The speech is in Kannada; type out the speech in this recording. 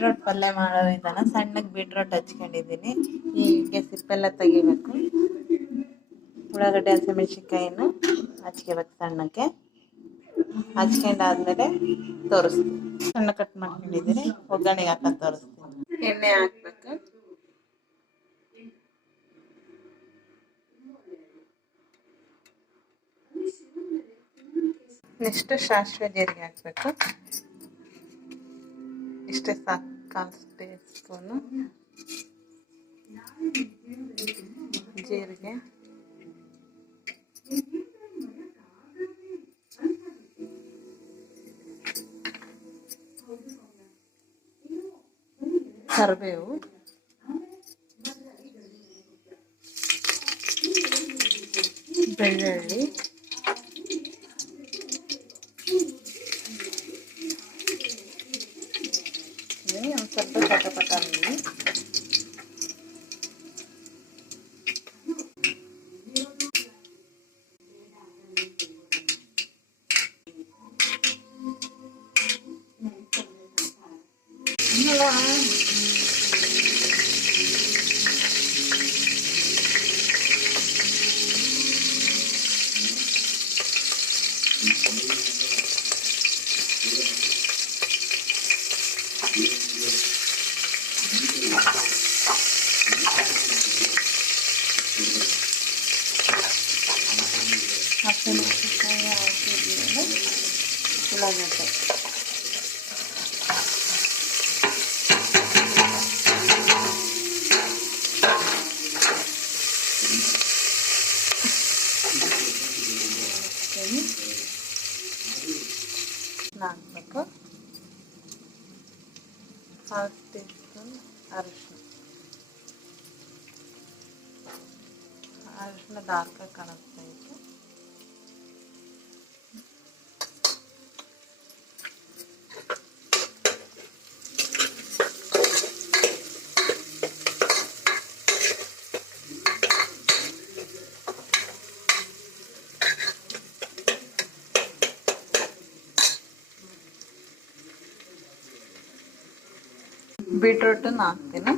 ಬೀಟ್ರೋಟ್ ಪಲ್ಯ ಮಾಡೋ ವಿಧಾನ. ಸಣ್ಣಗೆ ಬೀಟ್ರೋಟ್ ಹಚ್ಕೊಂಡಿದ್ದೀನಿ. ಹೀಗೆ ಸಿಪ್ಪೆಲ್ಲ ತೆಗಿಬೇಕು. ಉಳ್ಳಾಗಡ್ಡೆ ಹಸಿಮೆಣ್ಸಿನ್ಕಾಯಿನ ಹಚ್ಕೋಬೇಕು ಸಣ್ಣಕ್ಕೆ. ಹಚ್ಕೊಂಡಾದ್ಮೇಲೆ ತೋರಿಸ್ತೀನಿ. ಸಣ್ಣ ಕಟ್ ಮಾಡ್ಕೊಂಡಿದ್ದೀನಿ. ಒಗ್ಗರಣೆಗೆ ಹಾಕೋದು ತೋರಿಸ್ತೀನಿ. ಎಣ್ಣೆ ಹಾಕ್ಬೇಕು. ನೆಕ್ಸ್ಟ್ ಸಾಸಿವೆ ಜೀರಿಗೆ ಹಾಕಬೇಕು. ಇಷ್ಟೇ ಸಾಕು, 1 ಟೀಸ್ಪೂನು ಜೀರಿಗೆ, ಕರಿಬೇವು, ಬೆಳ್ಳುಳ್ಳಿ, ಒಂದು ಸ್ವಲ್ಪ ಪಟ ನೀರು, ಹಸಿಮೆಣಸಿನ್ಕಾಯಿ ಹಾಕಿದ್ಮೇಲೆ ಉಳ್ಳಾಗಡ್ಡೆ, ಹಾಕಬೇಕು. 1/2 ಟೀಸ್ಪೂನ್ ಅರಿಶಿನ ಡಾರ್ಕಾಗಿ ಕಾಣಿಸ್ತಾ ಇತ್ತು. ಬೀಟ್ರೂಟನ್ನು ಹಾಕ್ತೀನಿ.